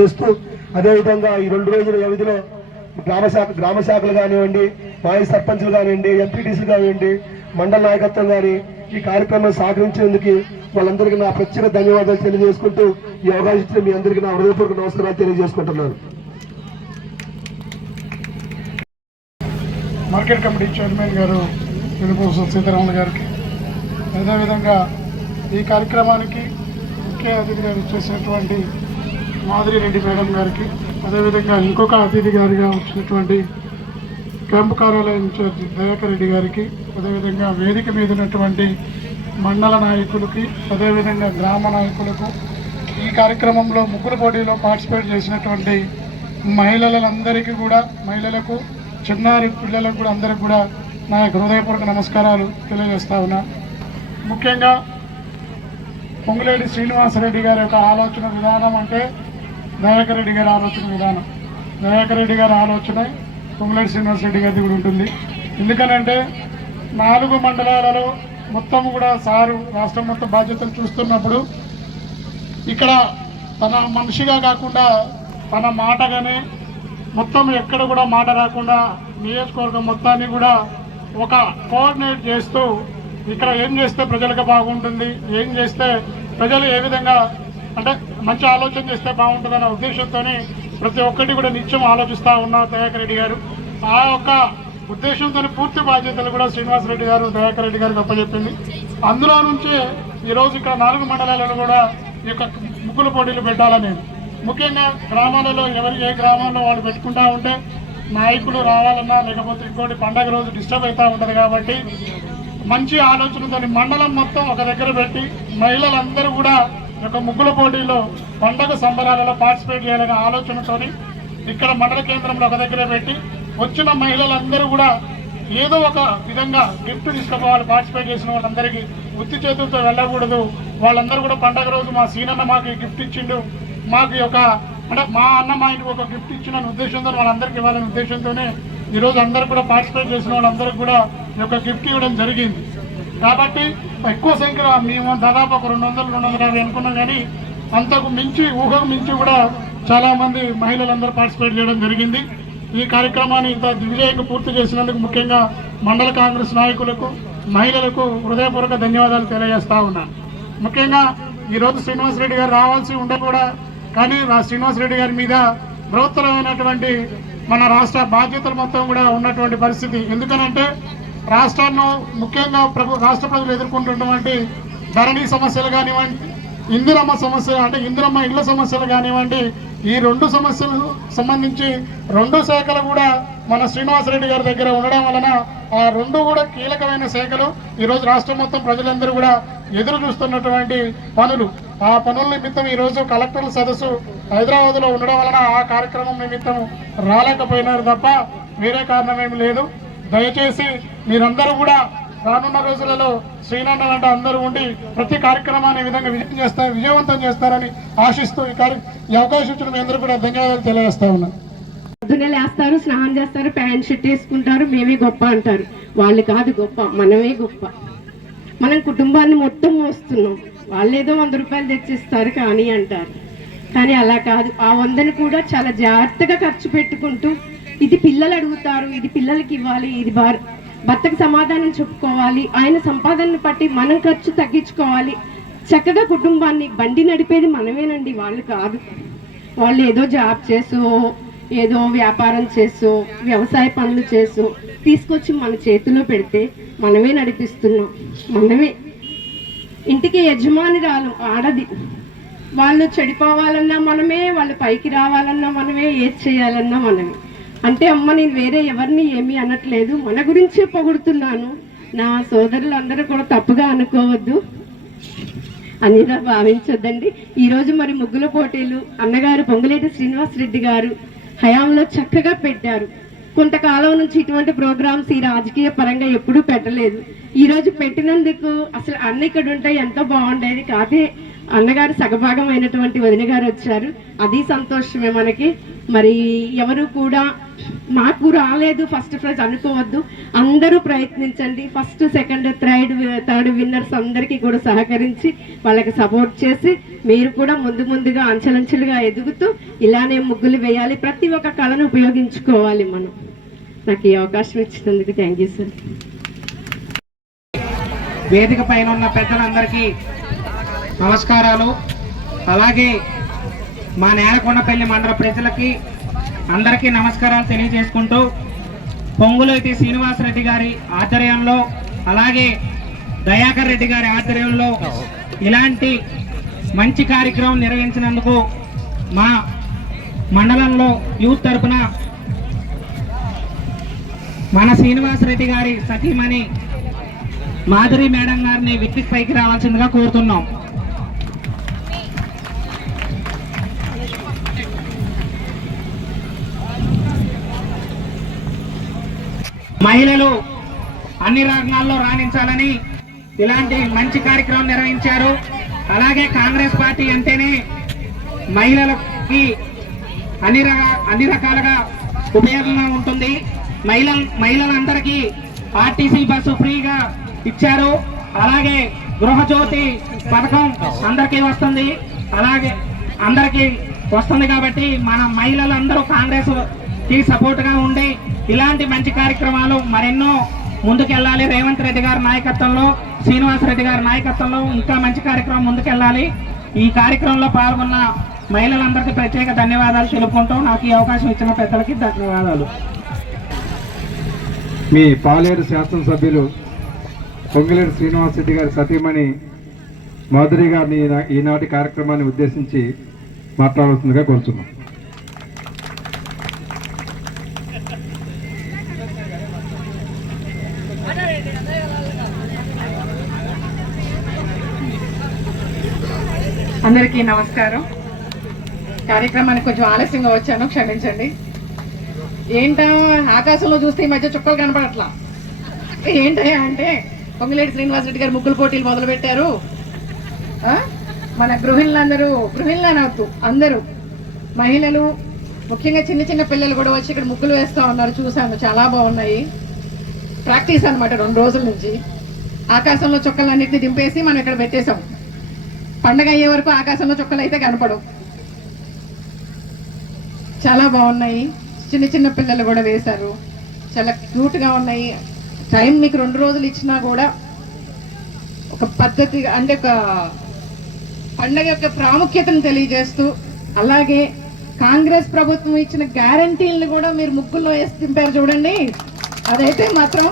తెలియజేస్తూ అదేవిధంగా ఈ 2 రోజుల వ్యవధిలో గ్రామ శాఖలు కానివ్వండి, మాజీ సర్పంచులు కానివ్వండి, ఎంపీటీసీలు కానివ్వండి, మండల నాయకత్వం కానీ ఈ కార్యక్రమం సహకరించేందుకు వాళ్ళందరికీ నా ప్రత్యేక ధన్యవాదాలు తెలియజేసుకుంటూ ఈ అవకాశం ఇచ్చిన మీ అందరికీ నా హృదయపూర్వక నమస్కారాలు తెలియజేసుకుంటున్నాను. మార్కెట్ కమిటీ చైర్మన్ గారు వెలుపూస సీతారాములు గారికి, అదేవిధంగా ఈ కార్యక్రమానికి ముఖ్య అతిథిగా వచ్చేసినటువంటి మాధురిరెడ్డి మేడం గారికి, అదేవిధంగా ఇంకొక అతిథి గారిగా వచ్చినటువంటి క్యాంపు కార్యాలయం ఇన్ఛార్జి దయాకర్ రెడ్డి గారికి, అదేవిధంగా వేదిక మీద ఉన్నటువంటి మండల నాయకులకి, అదేవిధంగా గ్రామ నాయకులకు, ఈ కార్యక్రమంలో ముగ్గురు పోటీలో పార్టిసిపేట్ చేసినటువంటి మహిళలందరికీ కూడా, మహిళలకు, చిన్నారి పిల్లలకు కూడా అందరికి కూడా నా హృదయపూర్వక నమస్కారాలు తెలియజేస్తా ఉన్నా. ముఖ్యంగా పొంగులేటి శ్రీనివాసరెడ్డి గారి యొక్క ఆలోచన విధానం అంటే దయాకర్ రెడ్డి గారి ఆలోచన విధానం. దయాకర్ రెడ్డి గారి ఆలోచన పొంగులేటి శ్రీనివాసరెడ్డి గారిది కూడా ఉంటుంది. ఎందుకనంటే 4 మండలాలలో మొత్తం కూడా సారు రాష్ట్రం మొత్తం బాధ్యతలు చూస్తున్నప్పుడు ఇక్కడ తన మనిషిగా కాకుండా తన మాటగానే మొత్తం ఎక్కడ కూడా మాట రాకుండా నియోజకవర్గం మొత్తాన్ని కూడా ఒక కోఆర్డినేట్ చేస్తూ ఇక్కడ ఏం చేస్తే ప్రజలకు బాగుంటుంది, ఏం చేస్తే ప్రజలు ఏ విధంగా అంటే మంచి ఆలోచన చేస్తే బాగుంటుందన్న ఉద్దేశంతో ప్రతి ఒక్కటి కూడా నిత్యం ఆలోచిస్తూ ఉన్నారు దయాకర్ రెడ్డి గారు. ఆ యొక్క ఉద్దేశంతో పూర్తి బాధ్యతలు కూడా శ్రీనివాసరెడ్డి గారు దయాకర్ రెడ్డి గారికి అప్పచెప్పింది. అందులో నుంచే ఈరోజు ఇక్కడ 4 మండలాలలో కూడా ఈ యొక్క ముగ్గుల పోటీలు పెట్టాలని, ముఖ్యంగా గ్రామాలలో ఏ గ్రామాల్లో వాళ్ళు పెట్టుకుంటా ఉంటే నాయకులు రావాలన్నా లేకపోతే ఇంకోటి పండగ రోజు డిస్టర్బ్ అవుతూ ఉంటుంది. కాబట్టి మంచి ఆలోచనతో మండలం మొత్తం ఒక దగ్గర పెట్టి మహిళలందరూ కూడా ఒక ముగ్గుల పోటీలో పండగ సంబరాలలో పార్టిసిపేట్ చేయాలనే ఆలోచనతో ఇక్కడ మండల కేంద్రంలో ఒక దగ్గర పెట్టి వచ్చిన మహిళలందరూ కూడా ఏదో ఒక విధంగా గిఫ్ట్ తీసుకోవాలి. పార్టిసిపేట్ చేసిన వాళ్ళందరికీ ఉత్తి చేతులతో వెళ్ళకూడదు. వాళ్ళందరూ కూడా పండగ రోజు మా సీనన్న మాకు గిఫ్ట్ ఇచ్చిండు, మాకు ఒక అంటే మా అన్న మా ఇంటికి ఒక గిఫ్ట్ ఇచ్చిన ఉద్దేశంతో వాళ్ళందరికీ ఇవ్వాలనే ఉద్దేశంతోనే ఈరోజు అందరూ కూడా పార్టిసిపేట్ చేసిన వాళ్ళందరికీ కూడా ఈ యొక్క గిఫ్ట్ ఇవ్వడం జరిగింది. కాబట్టి ఎక్కువ సంఖ్యలో మేము దాదాపు ఒక 200-250 అనుకున్నాం, కానీ అంతకు మించి ఊహకు మించి కూడా చాలామంది మహిళలందరూ పార్టిసిపేట్ చేయడం జరిగింది. ఈ కార్యక్రమాన్ని ఇంత దిగ్విజయంగా పూర్తి చేసినందుకు ముఖ్యంగా మండల కాంగ్రెస్ నాయకులకు, మహిళలకు హృదయపూర్వక ధన్యవాదాలు తెలియజేస్తా ఉన్నాను. ముఖ్యంగా ఈరోజు శ్రీనివాసరెడ్డి గారు రావాల్సి ఉండే కూడా, కానీ శ్రీనివాసరెడ్డి గారి మీద బృహత్తరమైనటువంటి మన రాష్ట్ర బాధ్యతలు మొత్తం కూడా ఉన్నటువంటి పరిస్థితి. ఎందుకనంటే రాష్ట్రాల్లో ముఖ్యంగా రాష్ట్ర ప్రజలు ఎదుర్కొంటున్నటువంటి ధరణి సమస్యలు కానివ్వండి, ఇందిరమ్మ సమస్య అంటే ఇందిరమ్మ ఇళ్ల సమస్యలు కానివ్వండి, ఈ 2 సమస్యలకు సంబంధించి 2 శాఖలు కూడా మన శ్రీనివాసరెడ్డి గారి దగ్గర ఉండడం వలన ఆ 2 కూడా కీలకమైన శాఖలు ఈరోజు రాష్ట్రం మొత్తం ప్రజలందరూ కూడా ఎదురు చూస్తున్నటువంటి పనులు. ఆ పనుల నిమిత్తం ఈరోజు కలెక్టర్ల సదస్సు హైదరాబాద్లో ఉండడం వలన ఆ కార్యక్రమం నిమిత్తం రాలేకపోయినారు తప్ప వేరే కారణం ఏమి లేదు. దయచేసి మీరందరూ కూడా రానున్న రోజులలో శ్రీనన్న అంటే అందరూ ఉండి ప్రతి కార్యక్రమాన్ని ఈ విధంగా విజయవంతం చేస్తారని ఆశిస్తూ ఈ అవకాశం ఇచ్చిన మీ అందరూ కూడా ధన్యవాదాలు తెలియజేస్తా ఉన్నాను. పొద్దున్నే లేస్తారు, స్నానం చేస్తారు, ప్యాంట్ షర్ట్ వేసుకుంటారు, మేమే గొప్ప అంటారు. వాళ్ళు కాదు గొప్ప, మనమే గొప్ప. మనం కుటుంబాన్ని మొత్తం మోస్తున్నాం. వాళ్ళేదో 100 రూపాయలు తెచ్చిస్తారు కానీ అంటారు. కానీ అలా కాదు. ఆ 100ని కూడా చాలా జాగ్రత్తగా ఖర్చు పెట్టుకుంటూ ఇది పిల్లలు అడుగుతారు, ఇది పిల్లలకి ఇవ్వాలి, ఇది భర్తకు సమాధానం చెప్పుకోవాలి, ఆయన సంపాదనను బట్టి మనం ఖర్చు తగ్గించుకోవాలి. చక్కగా కుటుంబాన్ని బండి నడిపేది మనమేనండి, వాళ్ళు కాదు. వాళ్ళు ఏదో జాబ్ చేసో, ఏదో వ్యాపారం చేసో, వ్యవసాయ పనులు చేసో తీసుకొచ్చి మన చేతిలో పెడితే మనమే నడిపిస్తున్నాం. మనమే ఇంటికి యజమానిరాలు ఆడది. వాళ్ళు చెడిపోవాలన్నా మనమే, వాళ్ళు పైకి రావాలన్నా మనమే, ఏది చేయాలన్నా మనమే. అంటే అమ్మ నేను వేరే ఎవరిని ఏమీ అనట్లేదు, మన గురించే పొగుడుతున్నాను. నా సోదరులందరూ కూడా తప్పుగా అనుకోవద్దు, అనిలా భావించొద్దండి. ఈరోజు మరి ముగ్గుల పోటీలు అన్నగారు పొంగులేటి శ్రీనివాసరెడ్డి గారు హయాంలో చక్కగా పెట్టారు. కొంతకాలం నుంచి ఇటువంటి ప్రోగ్రామ్స్ ఈ రాజకీయ పరంగా ఎప్పుడూ పెట్టలేదు. ఈరోజు పెట్టినందుకు అసలు అన్న ఇక్కడ ఉంటే ఎంతో బాగుండేది. కాదే అన్నగారు సగభాగం అయినటువంటి వదిన గారు వచ్చారు, అది సంతోషమే మనకి. మరి ఎవరు కూడా మాకు రాలేదు ఫస్ట్ ప్రైజ్ అనుకోవద్దు, అందరూ ప్రయత్నించండి. ఫస్ట్ సెకండ్ థర్డ్ విన్నర్స్ అందరికీ కూడా సహకరించి వాళ్ళకి సపోర్ట్ చేసి మీరు కూడా ముందుగా అంచెలంచెలుగా ఎదుగుతూ ఇలానే ముగ్గులు వేయాలి. ప్రతి ఒక్క కళను ఉపయోగించుకోవాలి మనం. నాకు ఈ అవకాశం ఇచ్చినందుకు థ్యాంక్ యూ సార్. వేదిక పైన ఉన్న పెద్దలందరికీ నమస్కారాలు. అలాగే మా నేలకొండపల్లి మండల ప్రజలకి అందరికీ నమస్కారాలు తెలియజేసుకుంటూ, పొంగులేటి శ్రీనివాసరెడ్డి గారి ఆధ్వర్యంలో అలాగే దయాకర్ రెడ్డి గారి ఆధ్వర్యంలో ఇలాంటి మంచి కార్యక్రమం నిర్వహించినందుకు మా మండలంలో యూత్ తరపున మన శ్రీనివాసరెడ్డి గారి సతీమణి మాధురి మేడం గారిని వేదిక పైకి రావాల్సిందిగా కోరుతున్నాం. మహిళలు అన్ని రంగాల్లో రాణించాలని ఇలాంటి మంచి కార్యక్రమం నిర్వహించారు. అలాగే కాంగ్రెస్ పార్టీ అంటేనే మహిళలకి అన్ని రకాలుగా ఉపయోగంగా ఉంటుంది. మహిళలందరికీ ఆర్టీసీ బస్సు ఫ్రీగా ఇచ్చారు. అలాగే గృహజ్యోతి పథకం అందరికీ వస్తుంది. అలాగే అందరికీ వస్తుంది కాబట్టి మన మహిళలందరూ కాంగ్రెస్ కి సపోర్ట్ గా ఉండి ఇలాంటి మంచి కార్యక్రమాలు మరెన్నో ముందుకెళ్ళాలి. రేవంత్ రెడ్డి గారి నాయకత్వంలో, శ్రీనివాసరెడ్డి గారి నాయకత్వంలో ఇంకా మంచి కార్యక్రమం ముందుకెళ్ళాలి. ఈ కార్యక్రమంలో పాల్గొన్న మహిళలందరికీ ప్రత్యేక ధన్యవాదాలు తెలుపుకుంటూ నాకు ఈ అవకాశం ఇచ్చిన పెద్దలకి ధన్యవాదాలు. మీ పాలేరు శాసనసభ్యులు పొంగులేటి శ్రీనివాసరెడ్డి గారి సతీమణి మాధురి గారిని ఈనాటి కార్యక్రమాన్ని ఉద్దేశించి మాట్లాడాల్సిందిగా కోరుతున్నాం. అందరికీ నమస్కారం. కార్యక్రమానికి కొంచెం ఆలస్యంగా వచ్చాను, క్షమించండి. ఏంటో ఆకాశంలో చూస్తే ఈ మధ్య చుక్కలు కనపడట్లా. ఏంటయ్యా అంటే పొంగులేటి శ్రీనివాసరెడ్డి గారు ముగ్గులు పోటీలు మొదలు పెట్టారు. మన గృహిణులనవద్దు, అందరూ మహిళలు, ముఖ్యంగా చిన్న చిన్న పిల్లలు కూడా వచ్చి ఇక్కడ ముగ్గులు వేస్తూ ఉన్నారు. చూశాను, చాలా బాగున్నాయి. ప్రాక్టీస్ అనమాట 2 రోజుల నుంచి. ఆకాశంలో చుక్కలన్నింటినీ దింపేసి మనం ఇక్కడ పెట్టేశాం. పండగ అయ్యే వరకు ఆకాశంలో చుక్కలు అయితే కనపడవు. చాలా బాగున్నాయి. చిన్న చిన్న పిల్లలు కూడా వేశారు, చాలా క్యూట్గా ఉన్నాయి. టైం మీకు 2 రోజులు ఇచ్చినా కూడా ఒక పద్ధతి అంటే ఒక పండగ యొక్క ప్రాముఖ్యతను తెలియజేస్తూ, అలాగే కాంగ్రెస్ ప్రభుత్వం ఇచ్చిన గ్యారంటీలను కూడా మీరు ముగ్గుల్లో వేసి దింపారు చూడండి. అదైతే మాత్రం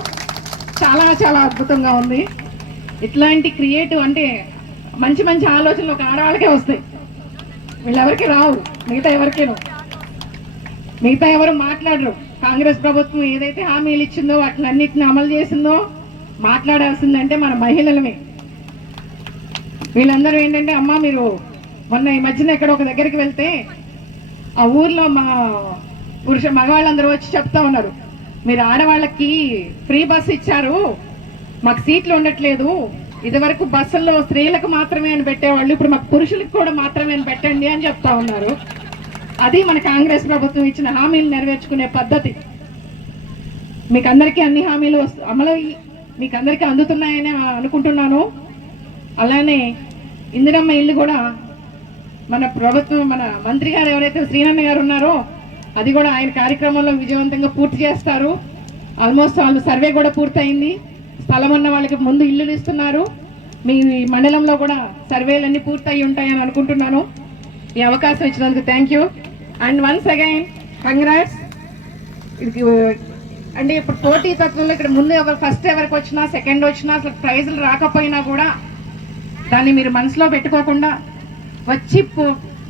చాలా చాలా అద్భుతంగా ఉంది. ఇట్లాంటి క్రియేటివ్ అంటే మంచి మంచి ఆలోచనలు ఒక ఆడవాళ్ళకే వస్తాయి, వీళ్ళెవరికి రావు. మిగతా ఎవరు మాట్లాడరు. కాంగ్రెస్ ప్రభుత్వం ఏదైతే హామీలు ఇచ్చిందో వాటినన్నిటిని అమలు చేసిందో మాట్లాడాల్సిందంటే మన మహిళలమే. వీళ్ళందరూ ఏంటంటే, అమ్మ మీరు మొన్న ఈ మధ్యన ఎక్కడ ఒక దగ్గరికి వెళ్తే ఆ ఊర్లో మగవాళ్ళందరూ వచ్చి చెప్తా ఉన్నారు, మీరు ఆడవాళ్ళకి ఫ్రీ బస్ ఇచ్చారు, మాకు సీట్లు ఉండట్లేదు. ఇదివరకు బస్సుల్లో స్త్రీలకు మాత్రమే అని పెట్టేవాళ్ళు, ఇప్పుడు మాకు పురుషులకు కూడా మాత్రమే అని పెట్టండి అని చెప్తా ఉన్నారు. అది మన కాంగ్రెస్ ప్రభుత్వం ఇచ్చిన హామీలు నెరవేర్చుకునే పద్ధతి. మీకు అందరికీ అన్ని హామీలు అమలు మీకు అందరికీ అందుతున్నాయని అనుకుంటున్నాను. అలానే ఇందిరమ్మ ఇల్లు కూడా మన ప్రభుత్వం, మన మంత్రి గారు ఎవరైతే శ్రీనన్న గారు ఉన్నారో అది కూడా ఆయన కార్యక్రమంలో విజయవంతంగా పూర్తి చేస్తారు. ఆల్మోస్ట్ వాళ్ళు సర్వే కూడా పూర్తయింది. స్థలం ఉన్న వాళ్ళకి ముందు ఇల్లులు ఇస్తున్నారు. మీ మండలంలో కూడా సర్వేలన్నీ పూర్తయి ఉంటాయని అనుకుంటున్నాను. ఈ అవకాశం ఇచ్చినందుకు thank you. And once again congrats. అంటే ఇప్పుడు పోటీ తత్వంలో ఇక్కడ ముందు ఫస్ట్ ఎవరికి వచ్చినా సెకండ్ వచ్చినా అసలు ప్రైజులు రాకపోయినా కూడా దాన్ని మీరు మనసులో పెట్టుకోకుండా వచ్చి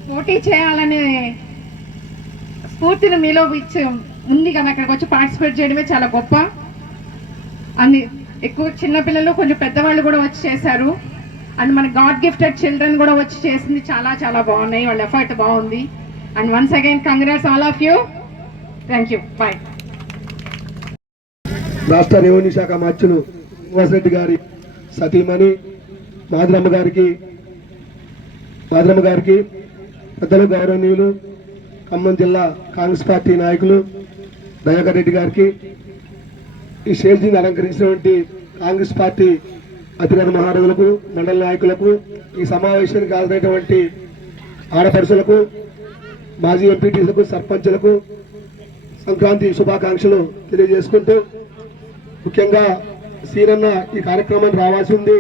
పోటీ చేయాలనే స్ఫూర్తిని మీలో ఇచ్చి ఉంది కదా, అక్కడికి వచ్చి పార్టిసిపేట్ చేయడమే చాలా గొప్ప. అన్ని ఎక్కువ చిన్నపిల్లలు కొంచెం పెద్దవాళ్ళు కూడా వచ్చి చేశారు. అండ్ మన గాడ్ గిఫ్టెడ్ చిల్డ్రన్ కూడా వచ్చి చేసింది చాలా చాలా బాగున్నాయి. వాళ్ళ ఎఫర్ట్ బాగుంది. And once again congrats all of you. Thank you. Bye. రాష్ట్ర రెవెన్యూ శాఖ మంత్రులు శ్రీనివాసరెడ్డి గారి సతీమణి మాధురమ్మ గారికి పెద్దలు, గౌరవనీయులు, ఖమ్మం జిల్లా కాంగ్రెస్ పార్టీ నాయకులు, దయాకర్ రెడ్డి గారికి, ఈ స్టేజీని అలంకరించినటువంటి కాంగ్రెస్ పార్టీ అధికార మహారాజులకు, మండల నాయకులకు, ఈ సమావేశానికి హాజరైనటువంటి ఆడపడుచులకు, మాజీ ఎంపీటీలకు, సర్పంచులకు సంక్రాంతి శుభాకాంక్షలు తెలియజేసుకుంటూ, ముఖ్యంగా సీనన్న ఈ కార్యక్రమానికి రావాల్సి ఉంది.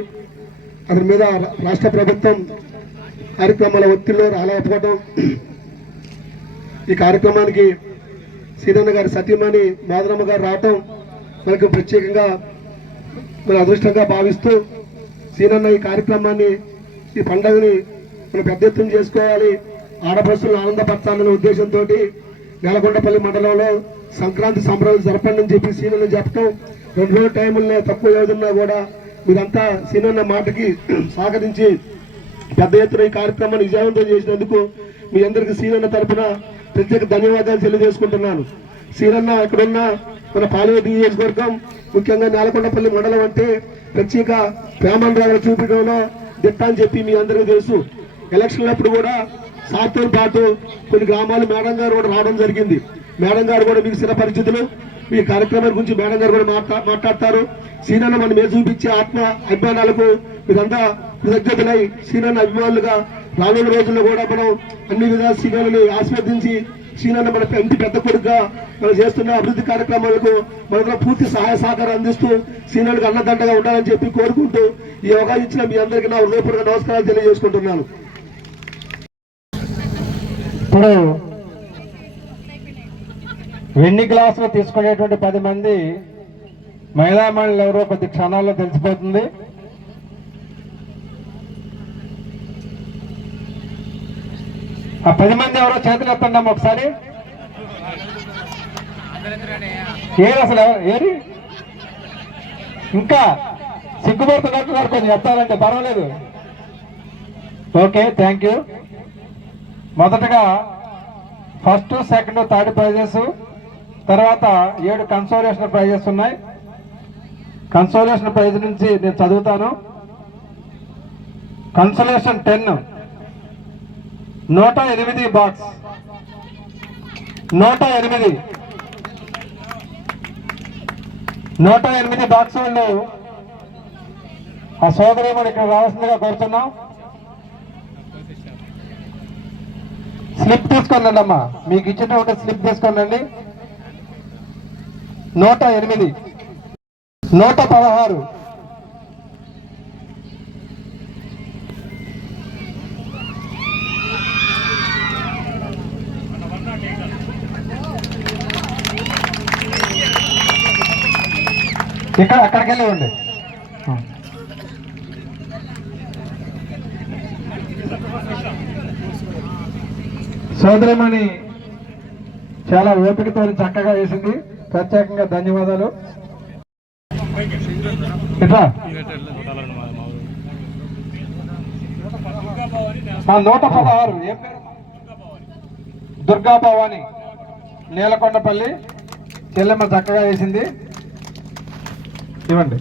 అతని మీద రాష్ట్ర ప్రభుత్వం కార్యక్రమాల ఒత్తిడిలో రాలేకపోవడం, ఈ కార్యక్రమానికి సీనన్న గారి సతీమణి మాధరమ్మ గారు రావటం మనకు ప్రత్యేకంగా మన అదృష్టంగా భావిస్తూ, సీనన్న ఈ కార్యక్రమాన్ని, ఈ పండుగని మనం పెద్ద ఎత్తున చేసుకోవాలి, ఆడపడుచులను ఆనందపరచాలనే ఉద్దేశంతో నేలకొండపల్లి మండలంలో సంక్రాంతి సంబరాలు జరపండి అని చెప్పి సీనన్న చెప్పటం, 2 రోజుల టైంలో తక్కువ వ్యవధిలో కూడా మీరంతా సీనన్న మాటకి సహకరించి పెద్ద ఎత్తున ఈ కార్యక్రమాన్ని విజయవంతం చేసినందుకు మీ అందరికీ సీనన్న తరఫున ప్రత్యేక ధన్యవాదాలు తెలియజేసుకుంటున్నాను. సీనన్న ఇక్కడున్న మన పాలేరు నియోజకవర్గం, ముఖ్యంగా నేలకొండపల్లి మండలం అంటే ప్రత్యేక ప్రేమానురాగాలు చూపించడంలో దిట్ట అని చెప్పి మీ అందరికీ తెలుసు. ఎలక్షన్లప్పుడు కూడా సార్తో పాటు కొన్ని గ్రామాలు మేడం గారు కూడా రావడం జరిగింది. మేడం గారు కూడా మీకు చిన్న పరిస్థితులు, మీ కార్యక్రమాల గురించి మేడం గారు కూడా మాట్లాడతారు. సీనన్న మన మీద చూపించే ఆత్మ అభిమానాలకు మీరంతా కృతజ్ఞతలై సీనన్న అభిమానులుగా రానున్న రోజుల్లో కూడా మనం అన్ని విధాల సీనన్నని ఆస్వాదించి, సీనన్న మన ఇంటి పెద్ద కొడుకుగా మనం చేస్తున్న అభివృద్ధి కార్యక్రమాలకు మన పూర్తి సహాయ సహకారం అందిస్తూ సీనన్నకు అన్నదండగా ఉండాలని చెప్పి కోరుకుంటూ ఈ అవకాశం ఇచ్చిన మీ అందరికీ నా హృదయపూర్వక నమస్కారాలు తెలియజేసుకుంటున్నాను. ఇప్పుడు వెండి గ్లాసులు తీసుకునేటువంటి 10 మంది మహిళా మండలి ఎవరో కొద్ది క్షణాల్లో తెలిసిపోతుంది. ఆ 10 మంది ఎవరో చేతులు ఎత్తండి ఒకసారి. ఏది అసలు ఏది ఇంకా సిగ్గుపడుతున్నట్టున్నారు, కొంచెం ఎత్తాలంటే పర్వాలేదు. Okay, thank you. మొదటగా ఫస్ట్, సెకండ్, థర్డ్ ప్రైజెస్, తర్వాత 7 కన్సోలేషన్ ప్రైజెస్ ఉన్నాయి. కన్సోలేషన్ ప్రైజ్ నుంచి నేను చదువుతాను. కన్సోలేషన్ 10 108 బాక్స్, 108 బాక్స్ వాళ్ళు ఆ సోదరిమణి ఇక్కడ రావాల్సిందిగా కోరుతున్నాం. స్లిప్ తీసుకోండి అమ్మా, మీకు ఇచ్చినటువంటి స్లిప్ తీసుకోండి. 108, 116, ఇక్కడ అక్కడికి వెళ్ళి ఉండి. సోదరిమణి చాలా ఓపికతో చక్కగా వేసింది, ప్రత్యేకంగా ధన్యవాదాలు. ఇట్లా 116 ఏం పేరు? దుర్గా భవాని, నేలకొండపల్లి చెల్లెమ్మ చక్కగా వేసింది, ఇవ్వండి.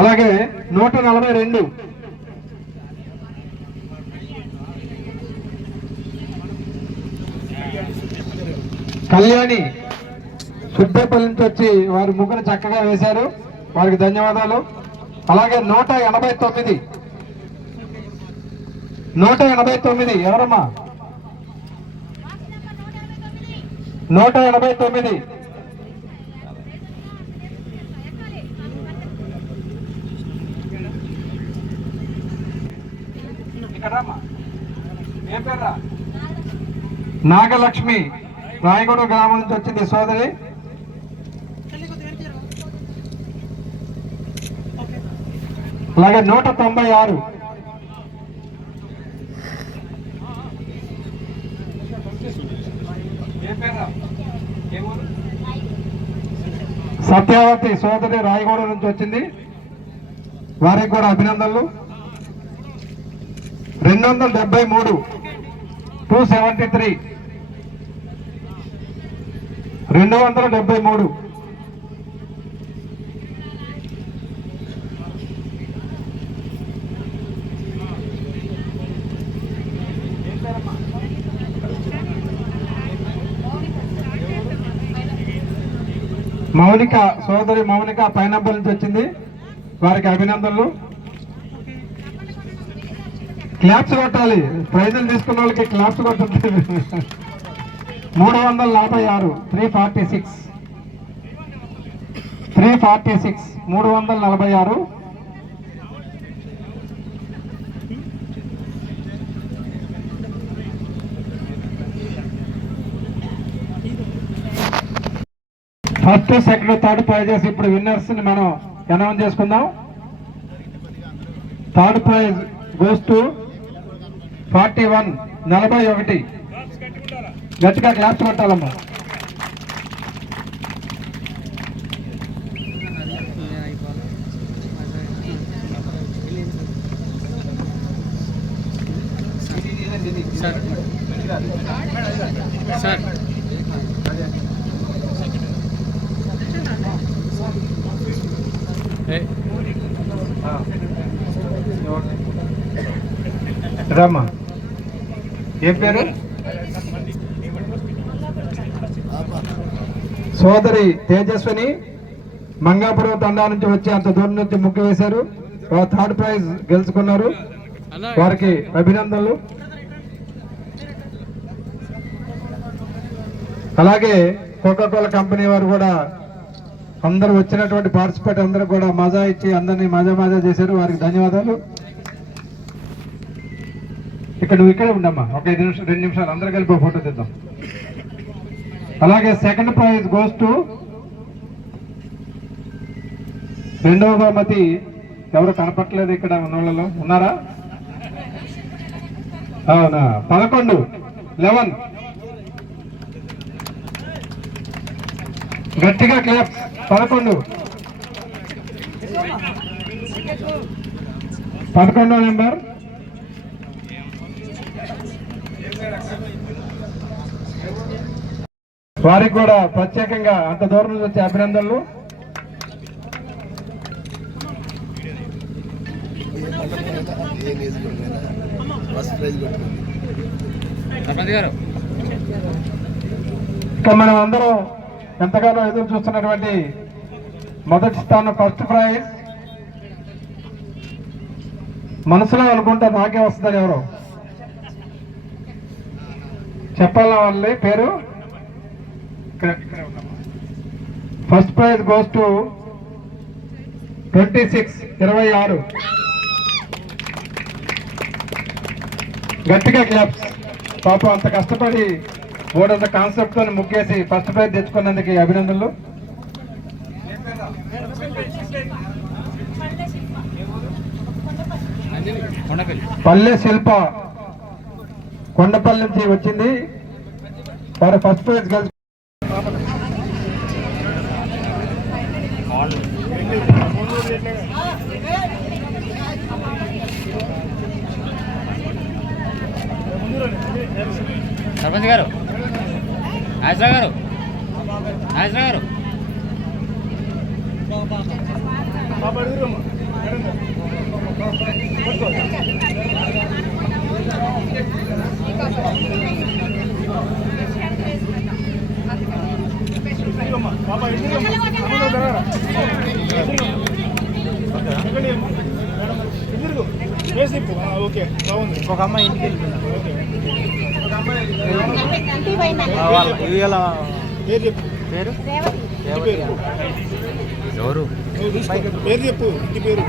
అలాగే 142 కళ్యాణి సుబ్బేపల్లి నుంచి వచ్చి వారి ముగ్గురు చక్కగా వేశారు, వారికి ధన్యవాదాలు. అలాగే 189 ఎవరమ్మా? 189 ఏం పేరా? నాగలక్ష్మి, రాయగూడ గ్రామం నుంచి వచ్చింది సోదరి. అలాగే 196 సత్యావతి సోదరి రాయగూడ నుంచి వచ్చింది, వారికి కూడా అభినందనలు. 273 273 273 273 మౌనిక, సోదరి మౌనిక పైనాపిల్ నుంచి వచ్చింది, వారికి అభినందనలు. క్లాప్స్ కొట్టాలి, ప్రైజులు తీసుకున్న వాళ్ళకి క్లాప్స్ కొట్టాలి. 346 346 ఫస్ట్, సెకండ్, థర్డ్ ప్రైజెస్ ఇప్పుడు విన్నర్స్ ని మనం అనౌన్స్ చేసుకుందాం. Third prize goes to 41. గట్టిగా క్లాప్స్ కొట్టాలమ్మా. రమ్మా, ఏం పేరు? సోదరి తేజస్విని మంగాపురం తండా నుంచి వచ్చి అంత దూరం నుంచి ముగ్గు వేశారు. థర్డ్ ప్రైజ్ గెలుచుకున్నారు, వారికి అభినందనలు. అలాగే కోకాకోలా కంపెనీ వారు కూడా అందరూ వచ్చినటువంటి పార్టిసిపేట్ అందరూ కూడా మజా ఇచ్చి అందరినీ మజా చేశారు, వారికి ధన్యవాదాలు. నువ్వు ఇక్కడే ఉండమ్మా, ఒక 2 నిమిషాలు అందరూ కలిపి ఫోటో తీద్దాం. అలాగే సెకండ్ ప్రైజ్ గోస్ టు రెండవ బహుమతి ఎవరు కనపట్లేదు ఇక్కడ ఉన్న వాళ్ళలో, ఉన్నారా? అవునా, 11. గట్టిగా క్లాప్. 11వ నెంబర్. వారికి కూడా ప్రత్యేకంగా అంత దూరం నుంచి వచ్చే అభినందనలు. ఇక మనం అందరం ఎంతగానో ఎదురు చూస్తున్నటువంటి మొదటి స్థానం ఫస్ట్ ప్రైజ్. మనసులో అనుకుంటే నాకే వస్తుందని ఎవరు చెప్పాలా? వాళ్ళే పేరు. First prize goes to 26. గట్టిగా క్లాప్స్. పాపం అంత కష్టపడి ఓడంత కాన్సెప్ట్ తో ముగ్గేసి ఫస్ట్ ప్రైజ్ తెచ్చుకున్నందుకు అభినందనలు. పల్లె శిల్ప కొండపల్లి నుంచి వచ్చింది, వారు ఫస్ట్ ప్రైజ్ గెలుచు. సర్పంచ్ గారు, నాగేశ్వర గారు, ఒక అమ్మాయి ఇంటికి పేరు ఎవరు? పేరు చెప్పు, ఇంటి పేరు.